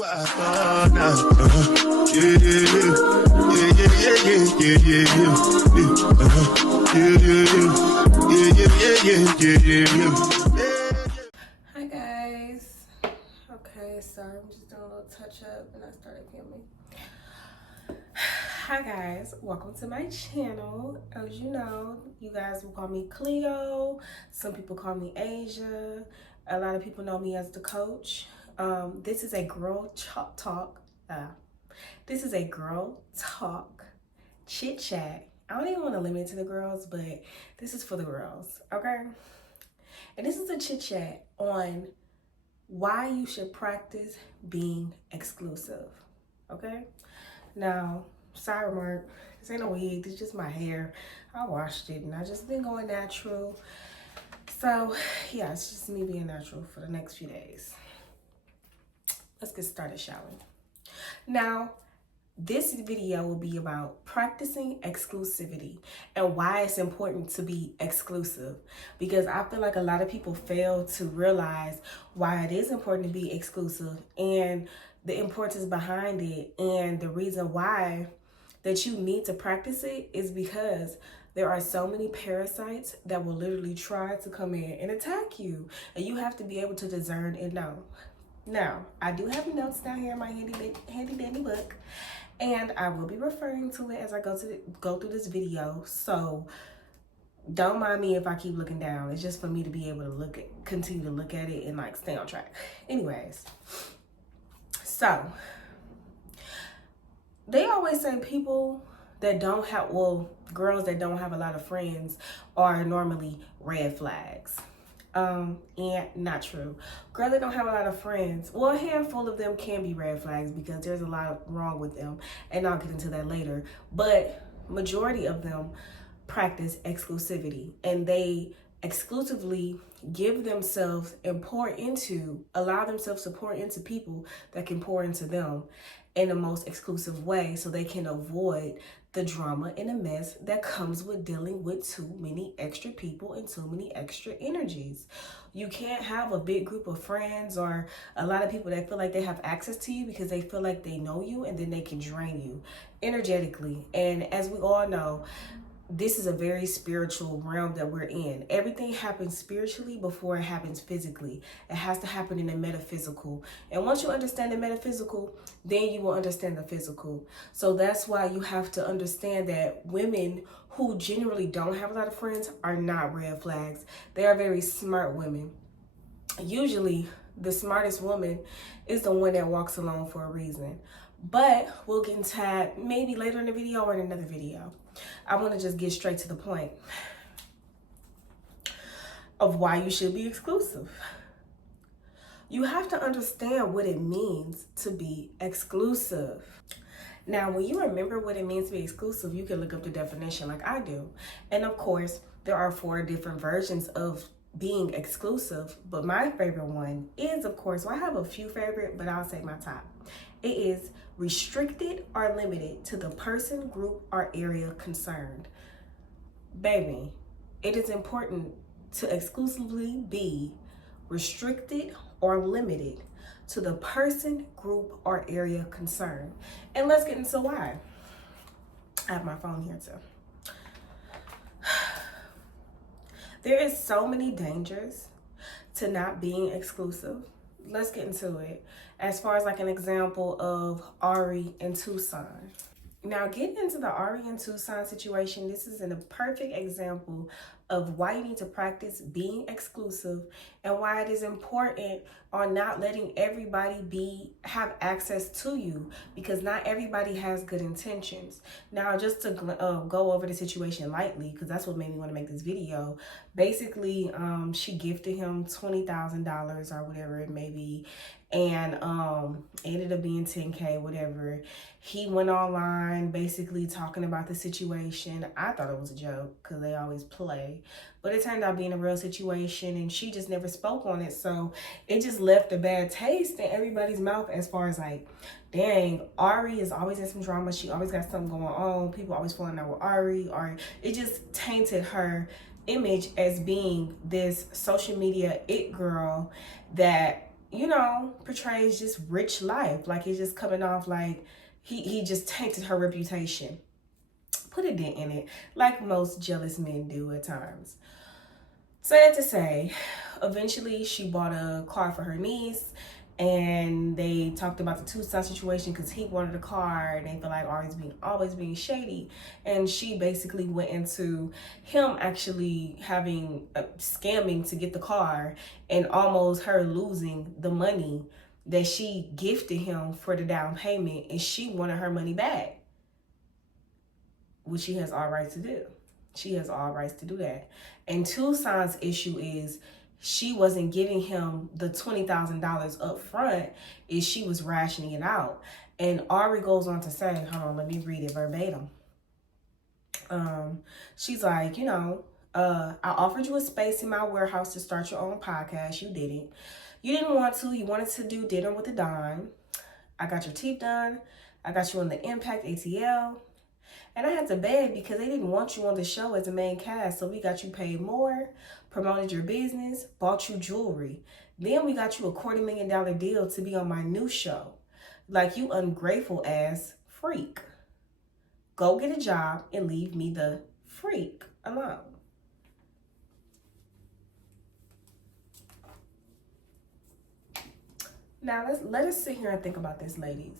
Hi guys. Okay, sorry, I'm just doing a little touch up and I started filming. Hi guys, welcome to my channel. As you know, you guys will call me Cleo. Some people call me Asia. A lot of people know me as the coach. This is a girl talk. This is a girl talk chit-chat. I don't even want to limit it to the girls, but this is for the girls, okay? And this is a chit-chat on why you should practice being exclusive, okay? Now, sorry, Mark, this ain't no wig, this is just my hair. I washed it and I just been going natural. So, yeah, it's just me being natural for the next few days. Let's get started, shall we? Now, this video will be about practicing exclusivity and why it's important to be exclusive, because I feel like a lot of people fail to realize why it is important to be exclusive and the importance behind it, and the reason why that you need to practice it is because there are so many parasites that will literally try to come in and attack you, and you have to be able to discern and know. Now, I do have notes down here in my handy dandy book, and I will be referring to it as I go through this video. So don't mind me if I keep looking down. It's just for me to be able to continue to look at it and like stay on track. Anyways, so they always say people that don't have, well, girls that don't have a lot of friends are normally red flags. And not true. Girls that don't have a lot of friends, well, a handful of them can be red flags because there's a lot wrong with them, and I'll get into that later. But majority of them practice exclusivity, and they exclusively give themselves and allow themselves to pour into people that can pour into them in the most exclusive way, so they can avoid the drama and the mess that comes with dealing with too many extra people and too many extra energies. You can't have a big group of friends or a lot of people that feel like they have access to you because they feel like they know you, and then they can drain you energetically. And as we all know, this is a very spiritual realm that we're in. Everything happens spiritually before it happens physically. It has to happen in the metaphysical. And once you understand the metaphysical, then you will understand the physical. So that's why you have to understand that women who generally don't have a lot of friends are not red flags. They are very smart women. Usually, the smartest woman is the one that walks alone for a reason. But we'll get into that maybe later in the video or in another video. I want to just get straight to the point of why you should be exclusive. You have to understand what it means to be exclusive. Now, when you remember what it means to be exclusive, you can look up the definition like I do. And of course, there are 4 different versions of being exclusive, but my favorite one is, of course, well, I have a few favorite, but I'll say my top. It is restricted or limited to the person, group, or area concerned. Baby, it is important to exclusively be restricted or limited to the person, group, or area concerned. And let's get into why. I have my phone here too. There is so many dangers to not being exclusive. Let's get into it. As far as like an example of Ari and Tucson. Now, getting into the Ari and Tucson situation, this is a perfect example of why you need to practice being exclusive and why it is important on not letting everybody have access to you, because not everybody has good intentions. Now, just to go over the situation lightly, because that's what made me want to make this video. Basically, she gifted him $20,000 or whatever it may be, and it ended up being 10K, whatever. He went online basically talking about the situation. I thought it was a joke because they always play, but it turned out being a real situation, and she just never spoke on it. So it just left a bad taste in everybody's mouth as far as like, dang, Ari is always in some drama. She always got something going on. People always falling out with Ari, or it just tainted her image as being this social media it girl that you know, portrays just rich life. Like, it's just coming off like he just tainted her reputation. Put a dent in it, like most jealous men do at times. Sad to say, eventually she bought a car for her niece, and they talked about the Tucson situation because he wanted a car, and they feel like always being shady. And she basically went into him actually having scamming to get the car, and almost her losing the money that she gifted him for the down payment, and she wanted her money back, which she has all rights to do. She has all rights to do that. And Tucson's issue is she wasn't giving him the $20,000 up front, is she was rationing it out. And Ari goes on to say, hold on, let me read it verbatim. She's like, you know, I offered you a space in my warehouse to start your own podcast. You didn't. You didn't want to. You wanted to do Dinner with the Don. I got your teeth done. I got you on the Impact ATL. And I had to beg because they didn't want you on the show as a main cast. So we got you paid more, promoted your business, bought you jewelry. Then we got you a $250,000 deal to be on my new show. Like, you ungrateful ass freak. Go get a job and leave me the freak alone. Now let us sit here and think about this, ladies.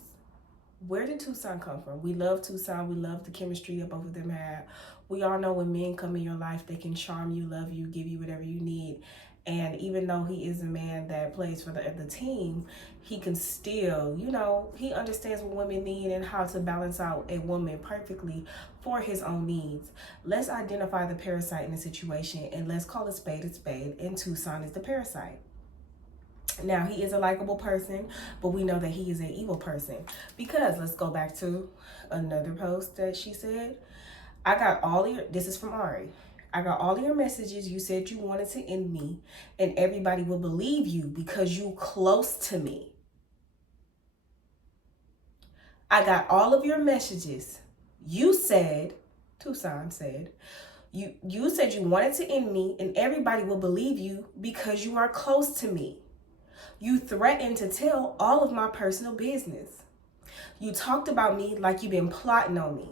Where did Tucson come from? We love Tucson. We love the chemistry that both of them have. We all know when men come in your life, they can charm you, love you, give you whatever you need. And even though he is a man that plays for the team, he can still, you know, he understands what women need and how to balance out a woman perfectly for his own needs. Let's identify the parasite in the situation, and let's call a spade, and Tucson is the parasite. Now, he is a likable person, but we know that he is an evil person. Because, let's go back to another post that she said. I got all your, this is from Ari. I got all your messages. You said you wanted to end me, and everybody will believe you because you close to me. I got all of your messages. You said, Tucson said, you said you wanted to end me, and everybody will believe you because you are close to me. You threatened to tell all of my personal business. You talked about me like you've been plotting on me.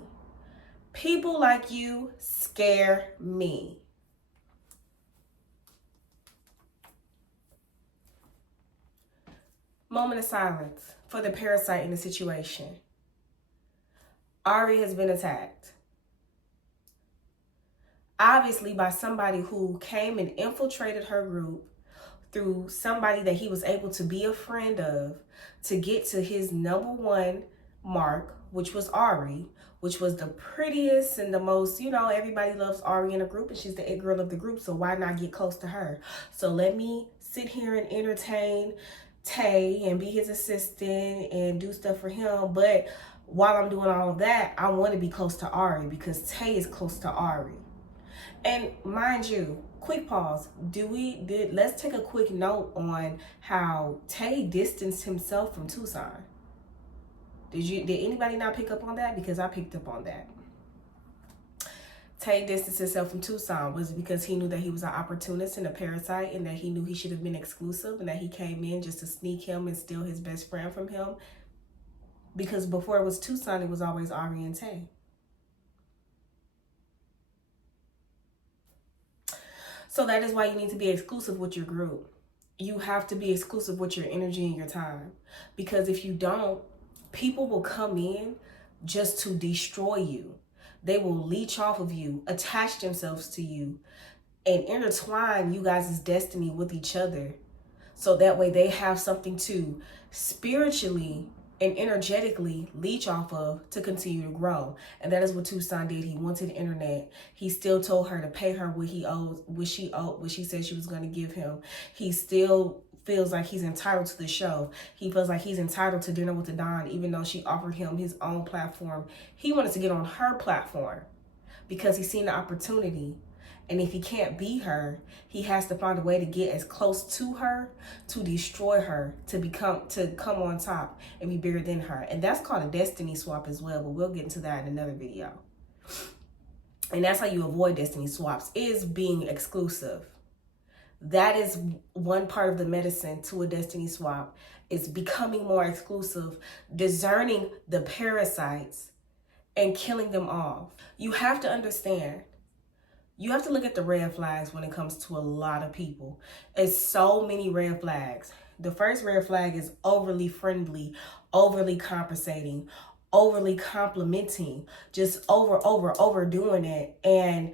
People like you scare me. Moment of silence for the parasite in the situation. Ari has been attacked. Obviously by somebody who came and infiltrated her group, through somebody that he was able to be a friend of, to get to his number one mark, which was Ari, which was the prettiest and the most, you know, everybody loves Ari in a group, and she's the it girl of the group, so why not get close to her? So let me sit here and entertain Tay and be his assistant and do stuff for him, but while I'm doing all of that, I want to be close to Ari because Tay is close to Ari. And mind you, quick pause. Let's take a quick note on how Tay distanced himself from Tucson. Did anybody not pick up on that? Because I picked up on that. Tay distanced himself from Tucson. Was it because he knew that he was an opportunist and a parasite, and that he knew he should have been exclusive, and that he came in just to sneak him and steal his best friend from him? Because before it was Tucson, it was always Ari and Tay. So that is why you need to be exclusive with your group. You have to be exclusive with your energy and your time. Because if you don't, people will come in just to destroy you. They will leech off of you, attach themselves to you, and intertwine you guys' destiny with each other. So that way they have something to spiritually and energetically leech off of to continue to grow. And that is what Tucson did. He went to the internet. He still told her to pay her what she said she was going to give him. He still feels like he's entitled to the show. He feels like he's entitled to Dinner with the Don, even though she offered him his own platform. He wanted to get on her platform because he's seen the opportunity. And if he can't be her, he has to find a way to get as close to her, to destroy her, to come on top and be bigger than her. And that's called a destiny swap as well, but we'll get into that in another video. And that's how you avoid destiny swaps, is being exclusive. That is one part of the medicine to a destiny swap, is becoming more exclusive, discerning the parasites and killing them off. You have to understand, you have to look at the red flags when it comes to a lot of people. It's so many red flags. The first red flag is overly friendly, overly compensating, overly complimenting, just overdoing it, and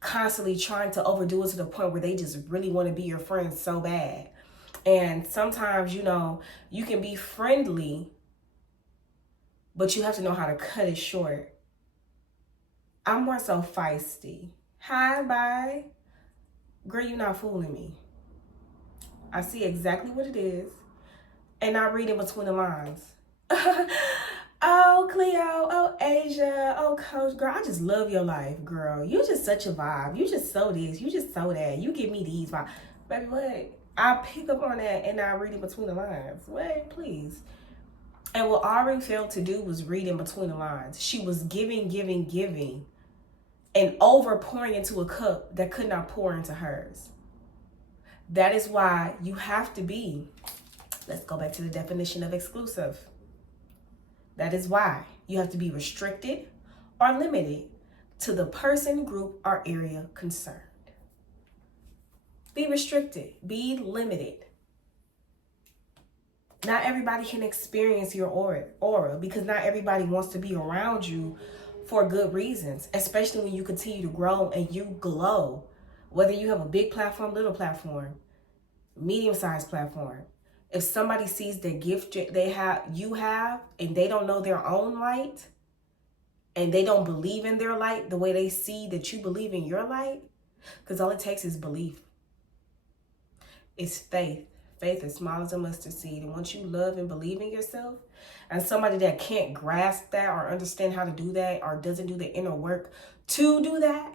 constantly trying to overdo it to the point where they just really want to be your friend so bad. And sometimes, you can be friendly, but you have to know how to cut it short. I'm more so feisty. Hi, bye. Girl, you're not fooling me. I see exactly what it is, and I read in between the lines. Oh, Cleo. Oh, Asia. Oh, Coach. Girl, I just love your life, girl. You just such a vibe. You just so this. You just so that. You give me these vibes. Baby, what? I pick up on that and I read in between the lines. Wait, please. And what Ari failed to do was read in between the lines. She was giving, and over pouring into a cup that could not pour into hers. That is why you have to be, let's go back to the definition of exclusive. That is why you have to be restricted or limited to the person, group, or area concerned. Be restricted, be limited. Not everybody can experience your aura because not everybody wants to be around you for good reasons, especially when you continue to grow and you glow. Whether you have a big platform, little platform, medium-sized platform. If somebody sees the gift you have, and they don't know their own light, and they don't believe in their light the way they see that you believe in your light, because all it takes is belief. It's faith. Faith is small as a mustard seed. And once you love and believe in yourself, and somebody that can't grasp that or understand how to do that or doesn't do the inner work to do that,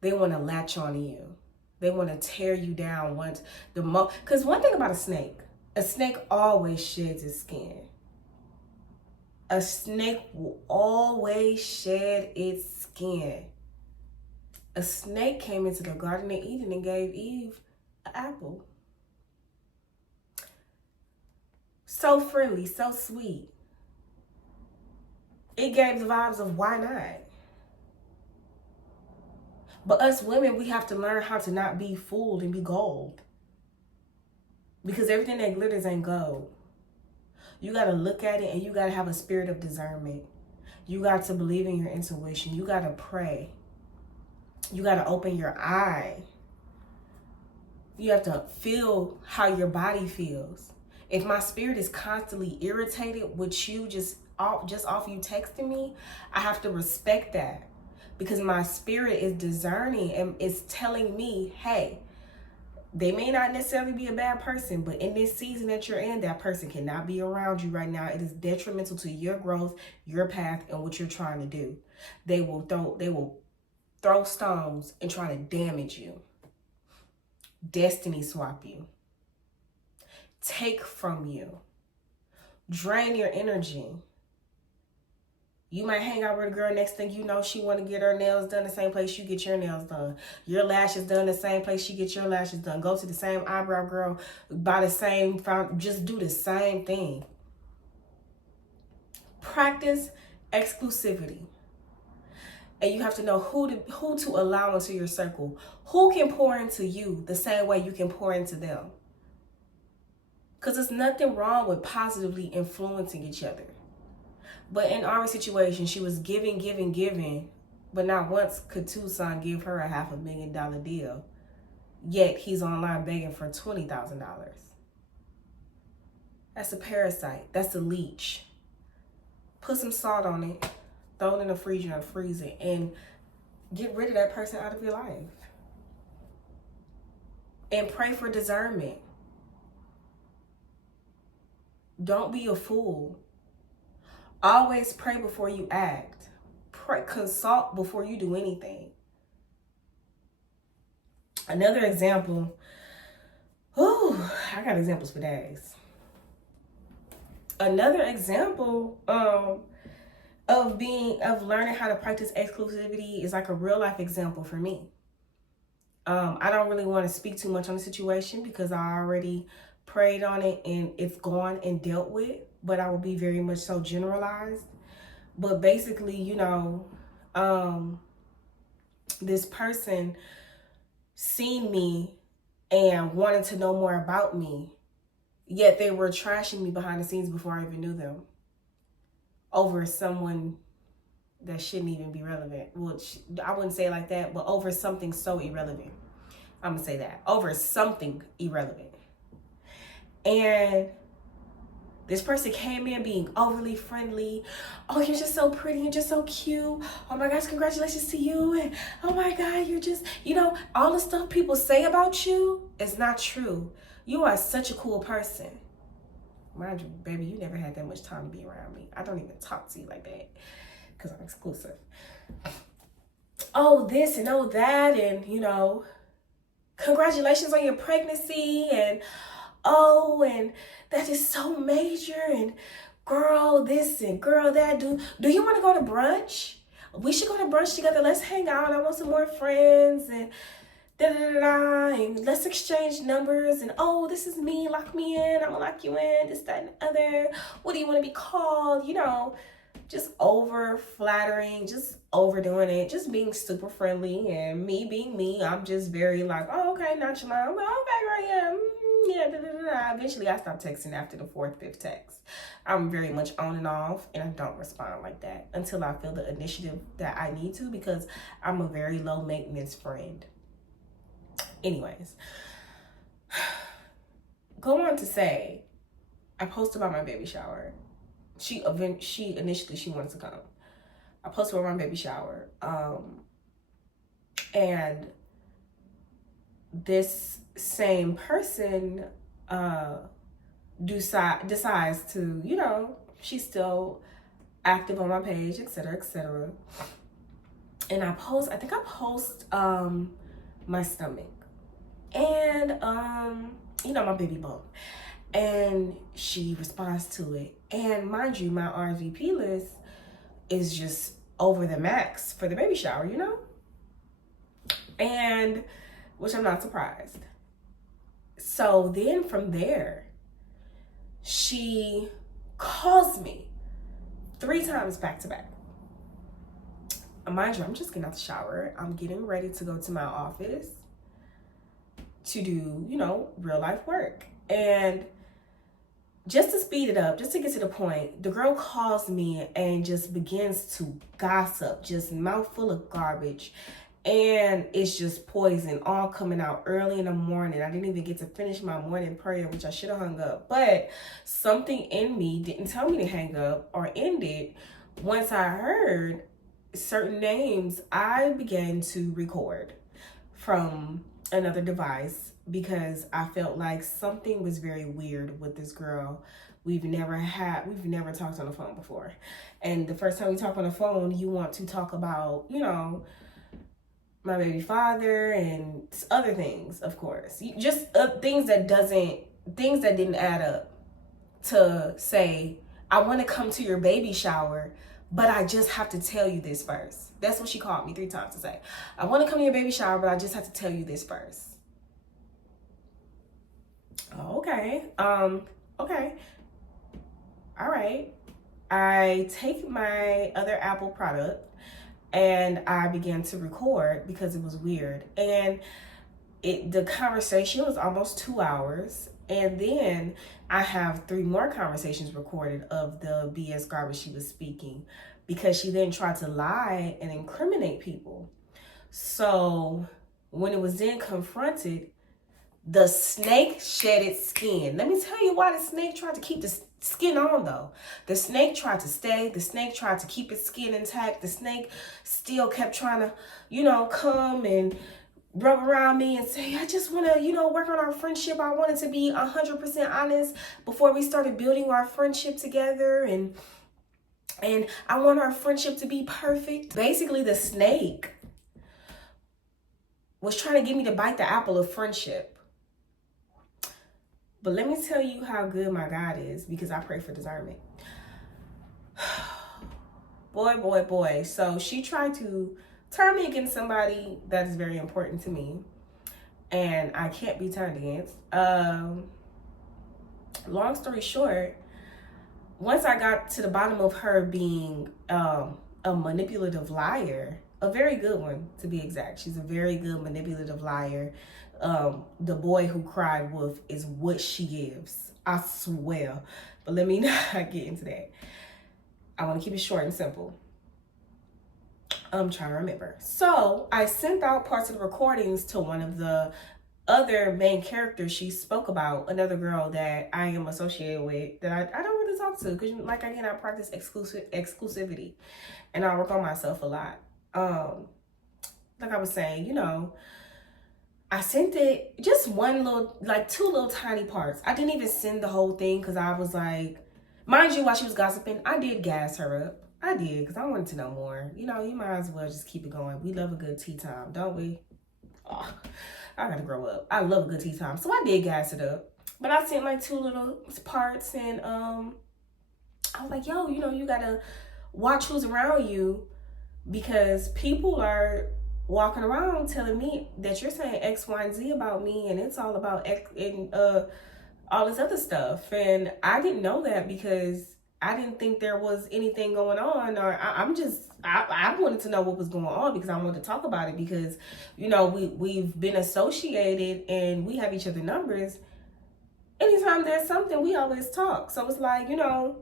they want to latch on to you. They want to tear you down once because one thing about a snake always sheds its skin. A snake will always shed its skin. A snake came into the Garden of Eden and gave Eve an apple. So friendly, so sweet. It gave the vibes of why not? But us women, we have to learn how to not be fooled and be gold. Because everything that glitters ain't gold. You got to look at it and you got to have a spirit of discernment. You got to believe in your intuition. You got to pray. You got to open your eye. You have to feel how your body feels. If my spirit is constantly irritated with you just off you texting me, I have to respect that. Because my spirit is discerning and is telling me, hey, they may not necessarily be a bad person, but in this season that you're in, that person cannot be around you right now. It is detrimental to your growth, your path, and what you're trying to do. They will throw stones and try to damage you. Destiny swap you. Take from you. Drain your energy. You might hang out with a girl, next thing you know, she want to get her nails done the same place you get your nails done. Your lashes done the same place she gets your lashes done. Go to the same eyebrow girl, buy the same fountain, just do the same thing. Practice exclusivity. And you have to know who to allow into your circle. Who can pour into you the same way you can pour into them. Because there's nothing wrong with positively influencing each other. But in our situation, she was giving, but not once could Tucson give her a $500,000 deal. Yet he's online begging for $20,000. That's a parasite. That's a leech. Put some salt on it, throw it in the freezer and freeze it, and get rid of that person out of your life. And pray for discernment. Don't be a fool. Always pray before you act. Consult before you do anything. Another example. I got examples for days. Another example of learning how to practice exclusivity is like a real life example for me. I don't really want to speak too much on the situation because I already prayed on it and it's gone and dealt with, but I will be very much so generalized. But basically, this person seen me and wanted to know more about me, yet they were trashing me behind the scenes before I even knew them over someone that shouldn't even be relevant. Well, I wouldn't say it like that, but over something so irrelevant. I'm gonna say that. Over something irrelevant. And this person came in being overly friendly. Oh, you're just so pretty. You're just so cute. Oh my gosh, congratulations to you. And oh my God, you're just, all the stuff people say about you is not true. You are such a cool person. Mind you, baby, you never had that much time to be around me. I don't even talk to you like that because I'm exclusive. Oh, this and oh, that. And, congratulations on your pregnancy. And oh, and that is so major, and girl this and girl that. Do you want to go to brunch? We should go to brunch together. Let's hang out. I want some more friends, and and let's exchange numbers. And oh, this is me. Lock me in. I'm gonna lock you in. This, that, and the other. What do you want to be called? Just over flattering, just overdoing it, just being super friendly, and me being me. I'm just very like, oh, okay, nonchalant. I'm like, okay, right, yeah. Yeah. Eventually, I stopped texting after the fourth, fifth text. I'm very much on and off, and I don't respond like that until I feel the initiative that I need to, because I'm a very low maintenance friend. Anyways, go on to say, I posted about my baby shower. She initially wanted to come. I posted about my baby shower. And this same person decides to, she's still active on my page, etc., etc. And I post my stomach and my baby bump. And she responds to it. And mind you, my RSVP list is just over the max for the baby shower, And which I'm not surprised. So then from there, she calls me 3 times back to back. Mind you, I'm just getting out the shower. I'm getting ready to go to my office to do, real life work. And just to speed it up, just to get to the point, the girl calls me and just begins to gossip, just mouthful of garbage. And it's just poison, all coming out early in the morning. I didn't even get to finish my morning prayer, which I should have hung up. But something in me didn't tell me to hang up or end it. Once I heard certain names, I began to record from another device, because I felt like something was very weird with this girl. We've never talked on the phone before. And the first time we talk on the phone, you want to talk about, my baby father and other things, of course. Just things that didn't add up to say, I want to come to your baby shower, but I just have to tell you this first. That's what she called me 3 times to say. I want to come to your baby shower, but I just have to tell you this first. Okay. Okay. All right. I take my other Apple product and I began to record because it was weird. And the conversation was almost 2 hours. And then I have 3 more conversations recorded of the BS garbage she was speaking, because she then tried to lie and incriminate people. So when it was then confronted, the snake shed its skin. Let me tell you why the snake tried to keep the skin on, though. The snake tried to stay. The snake tried to keep its skin intact. The snake still kept trying to, come and rub around me and say, I just want to, work on our friendship. I wanted to be 100% honest before we started building our friendship together. And I want our friendship to be perfect. Basically, the snake was trying to get me to bite the apple of friendship. But let me tell you how good my God is, because I pray for discernment. Boy. So she tried to turn me against somebody that is very important to me. and I can't be turned against. Long story short, once I got to the bottom of her being a manipulative liar, a very good one to be exact. She's a very good manipulative liar. The boy who cried wolf is what she gives. I swear. But let me not get into that. I want to keep it short and simple. I'm trying to remember. So I sent out parts of the recordings to one of the other main characters she spoke about, another girl that I am associated with that I don't really talk to because, like, again, I practice exclusivity and I work on myself a lot. Like I was saying, you know, I sent it just one little, like 2 little tiny parts. I didn't even send the whole thing because I was like, mind you, while she was gossiping, I did gas her up. I did because I wanted to know more. You know, you might as well just keep it going. We love a good tea time, don't we? Oh, I gotta grow up. I love a good tea time. So I did gas it up. But I sent like 2 little parts and I was like, yo, you know, you gotta watch who's around you because people are walking around telling me that you're saying X, Y, and Z about me and it's all about X and all this other stuff. And I didn't know that because I didn't think there was anything going on, or I wanted to know what was going on because I wanted to talk about it because, you know, we've been associated and we have each other numbers. Anytime there's something, we always talk. So it's like, you know,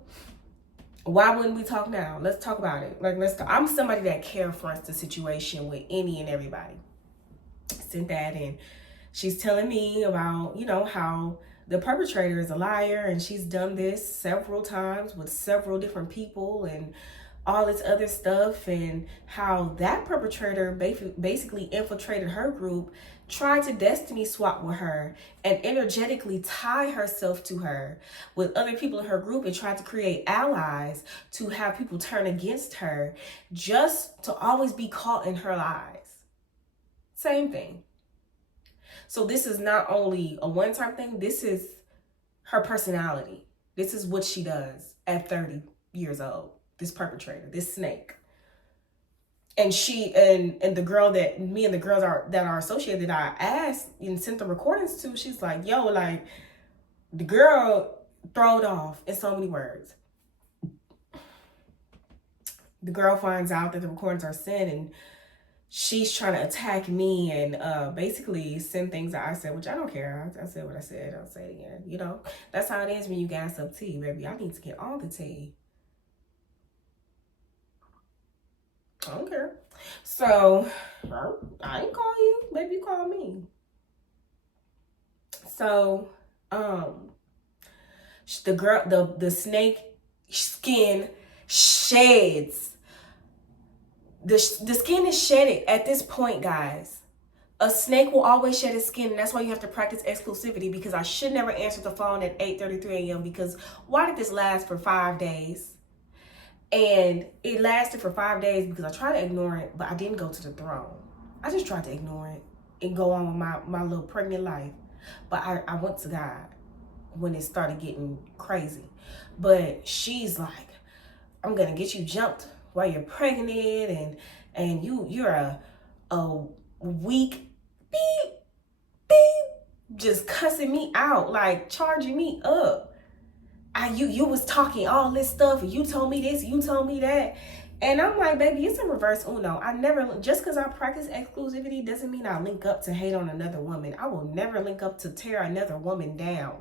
why wouldn't we talk now? Let's talk about it. Like, let's talk. I'm somebody that confronts the situation with any and everybody. Sent that and she's telling me about, you know, how the perpetrator is a liar and she's done this several times with several different people and all this other stuff, and how that perpetrator basically infiltrated her group, tried to destiny swap with her and energetically tie herself to her with other people in her group and tried to create allies to have people turn against her just to always be caught in her lies. Same thing. So this is not only a one-time thing, this is her personality. This is what she does at 30 years old. This perpetrator, this snake. And she and the girl that me and the girls that are associated that I asked and sent the recordings to, she's like, yo, like, the girl throwed off in so many words. The girl finds out that the recordings are sent and she's trying to attack me and basically send things that I said, which I don't care. I said what I said. I'll say it again. You know, that's how it is when you gas up tea, baby. I need to get all the tea. I don't care. So I ain't call you. Maybe you call me. So the girl, the snake skin sheds. The skin is shedded at this point, guys. A snake will always shed its skin, and that's why you have to practice exclusivity, because I should never answer the phone at 8:33 a.m. because why did this last for 5 days? And it lasted for 5 days because I tried to ignore it, but I didn't go to the throne. I just tried to ignore it and go on with my little pregnant life. But I went to God when it started getting crazy. But she's like, I'm gonna get you jumped while you're pregnant, and you're a weak beep, just cussing me out, like charging me up. You was talking all this stuff, and you told me this, you told me that. And I'm like, baby, it's a reverse Uno. I never, just because I practice exclusivity doesn't mean I link up to hate on another woman. I will never link up to tear another woman down.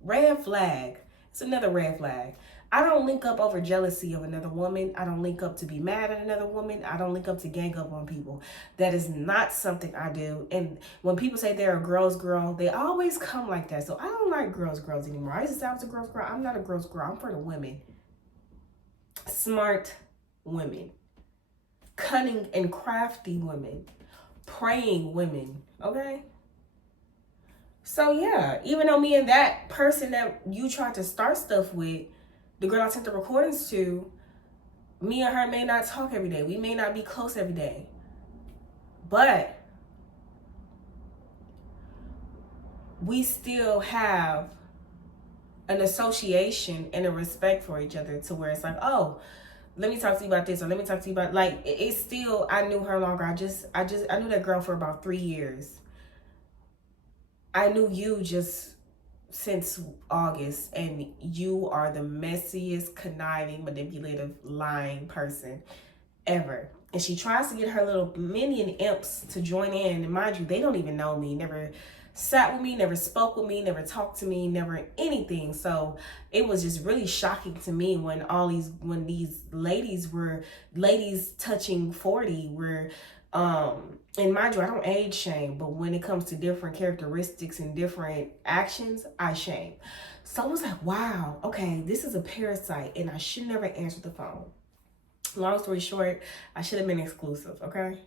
Red flag. It's another red flag. I don't link up over jealousy of another woman. I don't link up to be mad at another woman. I don't link up to gang up on people. That is not something I do. And when people say they're a girl's girl, they always come like that. So I don't like girls anymore. I used to say I was a girl's girl. I'm not a girl's girl. I'm for the women. Smart women. Cunning and crafty women. Praying women. Okay? So yeah, even though me and that person that you tried to start stuff with, the girl I sent the recordings to, me and her may not talk every day. We may not be close every day. But we still have an association and a respect for each other to where it's like, oh, let me talk to you about this, or let me talk to you about, like, it's still, I knew her longer. I knew that girl for about 3 years. I knew you just since August, and you are the messiest, conniving, manipulative, lying person ever. And she tries to get her little minion imps to join in. And mind you, they don't even know me, never sat with me, never spoke with me, never talked to me, never anything. So it was just really shocking to me when these ladies touching 40 were and mind you, I don't age shame, but when it comes to different characteristics and different actions, I shame. So I was like, wow, okay, this is a parasite, and I should never answer the phone. Long story short, I should have been exclusive, okay?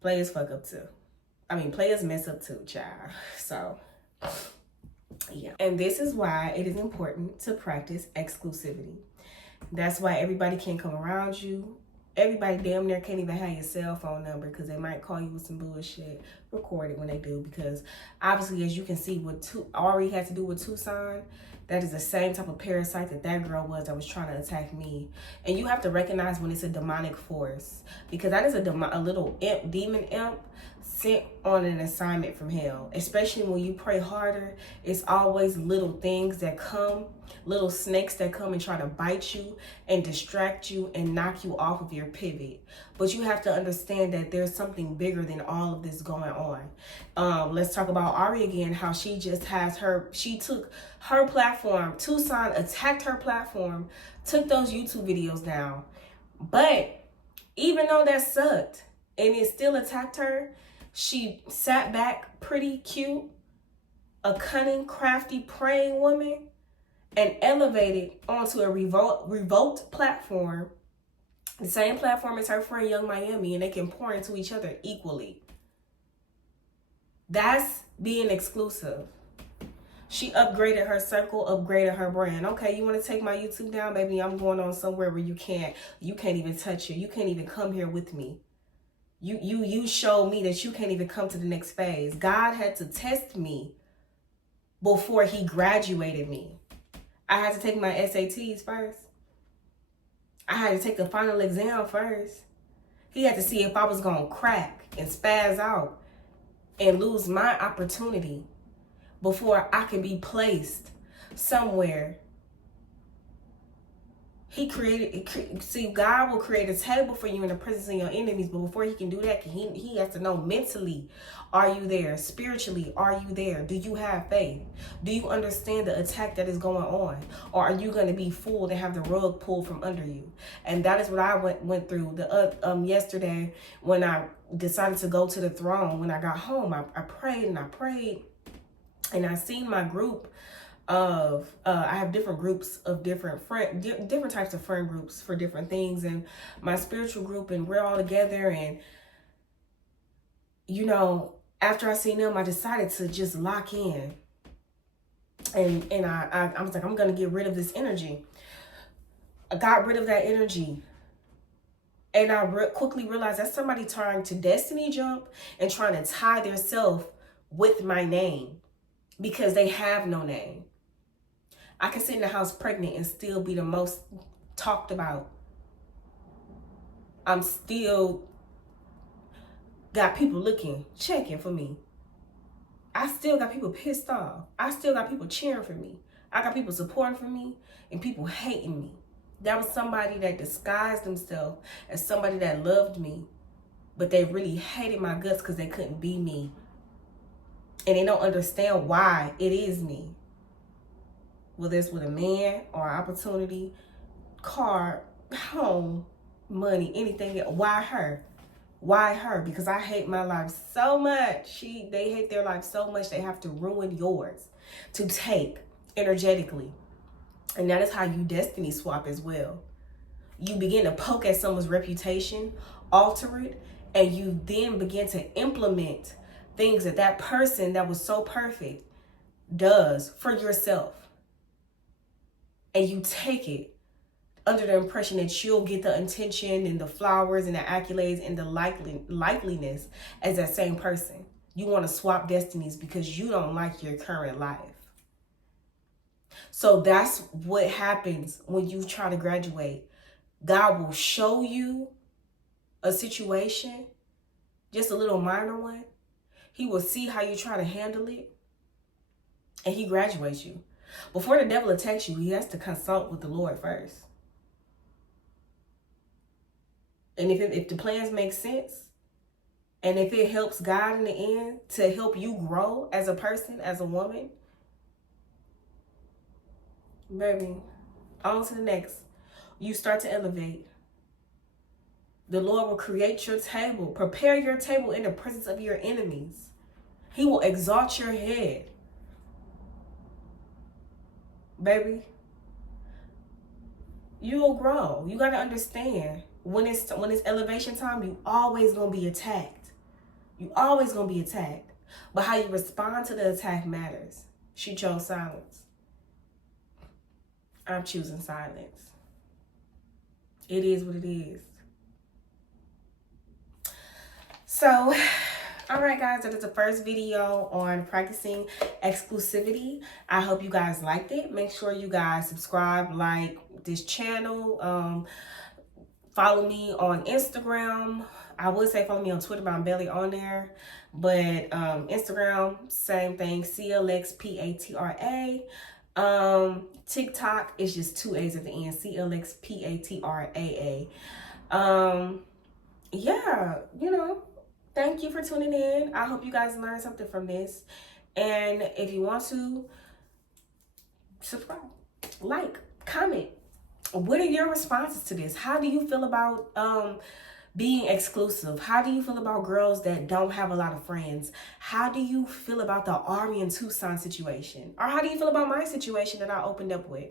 Players fuck up too. I mean, players mess up too, child. So, yeah. And this is why it is important to practice exclusivity. That's why everybody can't come around you. Everybody damn near can't even have your cell phone number because they might call you with some bullshit. Record it when they do, because obviously, as you can see, what Ari had to do with Tucson, that is the same type of parasite that girl was that was trying to attack me. And you have to recognize when it's a demonic force, because that is a little imp, demon imp, sent on an assignment from hell. Especially when you pray harder, it's always little things that come, little snakes that come and try to bite you and distract you and knock you off of your pivot. But you have to understand that there's something bigger than all of this going on. Let's talk about Ari again, how she just she took her platform. Tucson attacked her platform, took those YouTube videos down. But even though that sucked and it still attacked her, she sat back pretty cute, a cunning, crafty, praying woman, and elevated onto a revolt platform, the same platform as her friend Young Miami, and they can pour into each other equally. That's being exclusive. She upgraded her circle, upgraded her brand. Okay, you want to take my YouTube down, baby? I'm going on somewhere where you can't even touch it. You can't even come here with me. You showed me that you can't even come to the next phase. God had to test me before he graduated me. I had to take my SATs first. I had to take the final exam first. He had to see if I was going to crack and spaz out and lose my opportunity before I can be placed somewhere. God will create a table for you in the presence of your enemies, but before he can do that, he has to know mentally, are you there? Spiritually, are you there? Do you have faith? Do you understand the attack that is going on? Or are you going to be fooled and have the rug pulled from under you? And that is what I went through yesterday when I decided to go to the throne. When I got home, I prayed and I prayed, and I seen my group of I have different groups of different types of friend groups for different things, and my spiritual group, and we're all together. And after I seen them, I decided to just lock in, and I was like, I'm gonna get rid of this energy. I got rid of that energy, and I quickly realized that's somebody trying to destiny jump and trying to tie their self with my name because they have no name. I can sit in the house pregnant and still be the most talked about. I'm still got people checking for me. I still got people pissed off. I still got people cheering for me. I got people supporting for me and people hating me. That was somebody that disguised themselves as somebody that loved me, but they really hated my guts because they couldn't be me. And they don't understand why it is me. Whether it's with a man or opportunity, car, home, money, anything. Why her? Why her? Because I hate my life so much. They hate their life so much they have to ruin yours to take energetically. And that is how you destiny swap as well. You begin to poke at someone's reputation, alter it, and you then begin to implement things that person that was so perfect does for yourself. And you take it under the impression that you'll get the attention and the flowers and the accolades and the likeliness as that same person. You want to swap destinies because you don't like your current life. So that's what happens when you try to graduate. God will show you a situation, just a little minor one. He will see how you try to handle it, and he graduates you. Before the devil attacks you, he has to consult with the Lord first. And if the plans make sense, and if it helps God in the end to help you grow as a person, as a woman, baby, on to the next. You start to elevate. The Lord will create your table, prepare your table in the presence of your enemies. He will exalt your head. Baby, you will grow. You got to understand, when it's elevation time, you always going to be attacked. You always going to be attacked. But how you respond to the attack matters. She chose silence. I'm choosing silence. It is what it is. So, all right, guys, that is the first video on practicing exclusivity. I hope you guys liked it. Make sure you guys subscribe, like this channel. Follow me on Instagram. I would say follow me on Twitter, but I'm barely on there. But Instagram, same thing, CLXPATRA. TikTok is just 2 A's at the end, CLXPATRAA. Yeah, you know, thank you for tuning in. I hope you guys learned something from this. And if you want to, subscribe, like, comment. What are your responses to this? How do you feel about being exclusive? How do you feel about girls that don't have a lot of friends? How do you feel about the Ari and Tucson situation? Or how do you feel about my situation that I opened up with?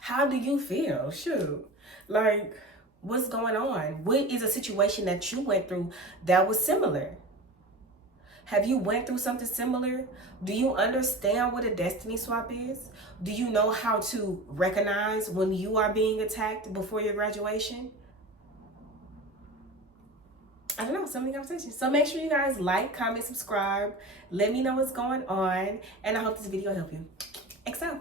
How do you feel? Shoot. Like, what's going on? What is a situation that you went through that was similar? Have you went through something similar? Do you understand what a destiny swap is? Do you know how to recognize when you are being attacked before your graduation? I don't know, some of the conversations. So make sure you guys like, comment, subscribe. Let me know what's going on. And I hope this video helped you. XO.